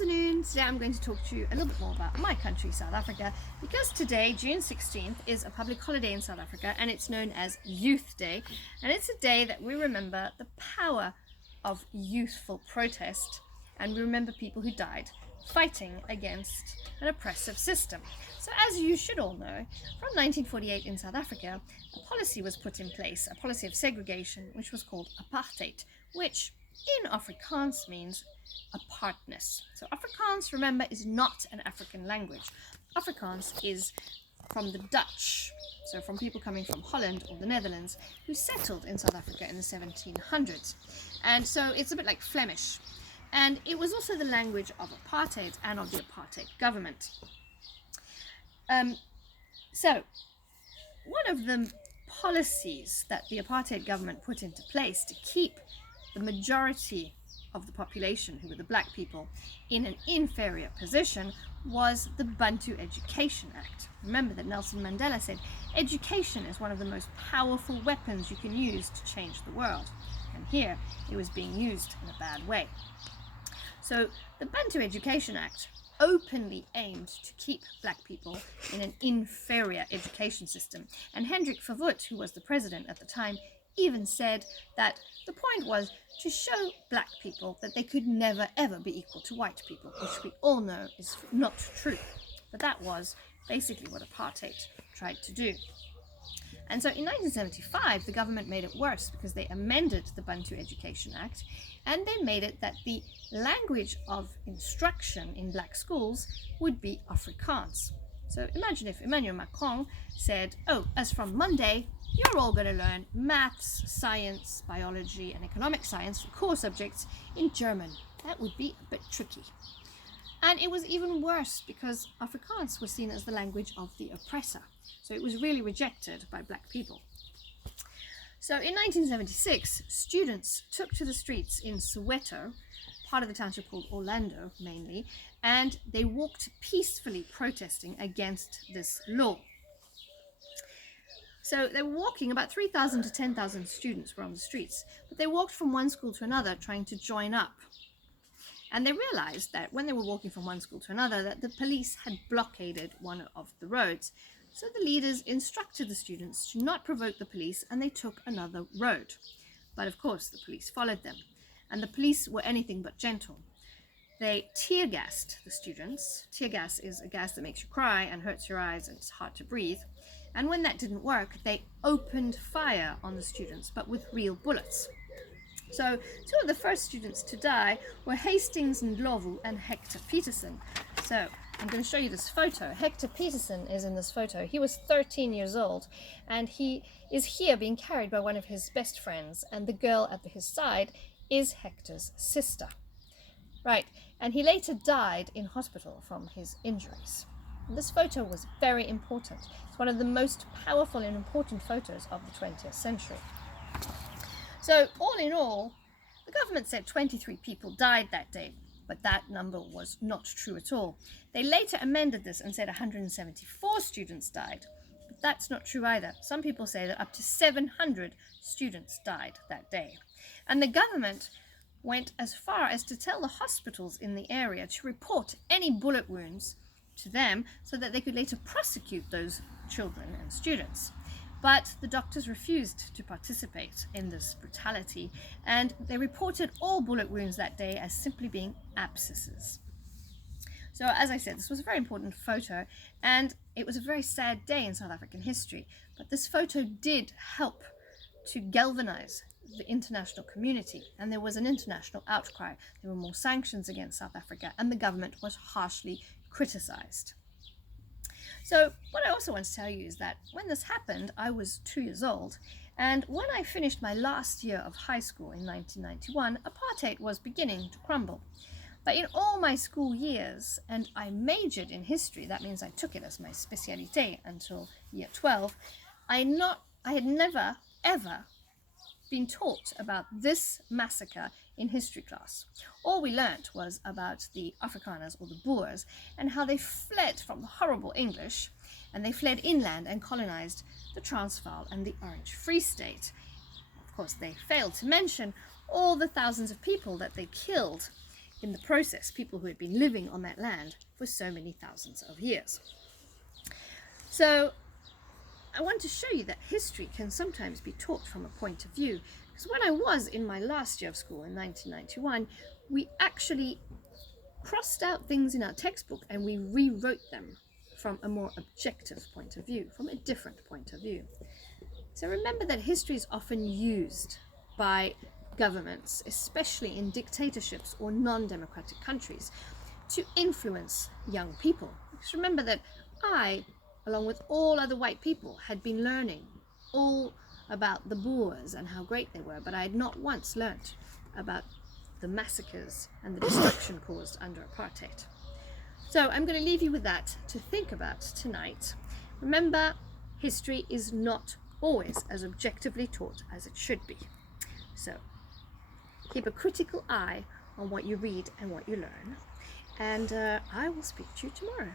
afternoon. Today I'm going to talk to you a little bit more about my country, South Africa, because today, June 16th, is a public holiday in South Africa and it's known as Youth Day. And it's a day that we remember the power of youthful protest and we remember people who died fighting against an oppressive system. So as you should all know, from 1948 in South Africa, a policy was put in place, a policy of segregation, which was called apartheid, which in Afrikaans means apartness. So Afrikaans, remember, is not an African language. Afrikaans is from the Dutch, so from people coming from Holland or the Netherlands who settled in South Africa in the 1700s. And so it's a bit like Flemish. And it was also the language of apartheid and of the apartheid government. So one of the policies that the apartheid government put into place to keep the majority of the population, who were the black people, in an inferior position was the Bantu Education Act. Remember that Nelson Mandela said, education is one of the most powerful weapons you can use to change the world. And here it was being used in a bad way. So the Bantu Education Act openly aimed to keep black people in an inferior education system. And Hendrik Verwoerd, who was the president at the time, even said that the point was to show black people that they could never ever be equal to white people, which we all know is not true. But that was basically what apartheid tried to do. And so in 1975, the government made it worse because they amended the Bantu Education Act and they made it that the language of instruction in black schools would be Afrikaans. So imagine if Emmanuel Macron said, oh, as from Monday, you're all going to learn maths, science, biology, and economic science, core subjects, in German. That would be a bit tricky. And it was even worse because Afrikaans was seen as the language of the oppressor. So it was really rejected by black people. So in 1976, students took to the streets in Soweto, part of the township called Orlando mainly, and they walked peacefully protesting against this law. So they were walking, about 3,000 to 10,000 students were on the streets, but they walked from one school to another trying to join up. And they realized that when they were walking from one school to another, that the police had blockaded one of the roads. So the leaders instructed the students to not provoke the police and they took another road. But of course, the police followed them. And the police were anything but gentle. They tear gassed the students. Tear gas is a gas that makes you cry and hurts your eyes and it's hard to breathe. And when that didn't work, they opened fire on the students, but with real bullets. So two of the first students to die were Hastings Ndlovu and Hector Peterson. So I'm going to show you this photo. Hector Peterson is in this photo. He was 13 years old and he is here being carried by one of his best friends, and the girl at his side is Hector's sister. Right, and he later died in hospital from his injuries. This photo was very important. It's one of the most powerful and important photos of the 20th century. So all in all, the government said 23 people died that day, but that number was not true at all. They later amended this and said 174 students died, but that's not true either. Some people say that up to 700 students died that day. And the government went as far as to tell the hospitals in the area to report any bullet wounds to them so that they could later prosecute those children and students. But the doctors refused to participate in this brutality and they reported all bullet wounds that day as simply being abscesses. So as I said, this was a very important photo and it was a very sad day in South African history, but this photo did help to galvanize the international community and there was an international outcry. There were more sanctions against South Africa and the government was harshly criticized. So what I also want to tell you is that when this happened, I was 2 years old, and when I finished my last year of high school in 1991, apartheid was beginning to crumble. But in all my school years, and I majored in history, that means I took it as my spécialité until year 12, I had never ever been taught about this massacre in history class. All we learnt was about the Afrikaners or the Boers and how they fled from the horrible English and they fled inland and colonized the Transvaal and the Orange Free State. Of course, they failed to mention all the thousands of people that they killed in the process, people who had been living on that land for so many thousands of years. So I want to show you that history can sometimes be taught from a point of view. Because when I was in my last year of school in 1991, we actually crossed out things in our textbook and we rewrote them from a more objective point of view, from a different point of view. So remember that history is often used by governments, especially in dictatorships or non-democratic countries, to influence young people. Because remember that I, along with all other white people, had been learning all about the Boers and how great they were, but I had not once learnt about the massacres and the destruction caused under apartheid. So I'm going to leave you with that to think about tonight. Remember, history is not always as objectively taught as it should be. So keep a critical eye on what you read and what you learn. And I will speak to you tomorrow.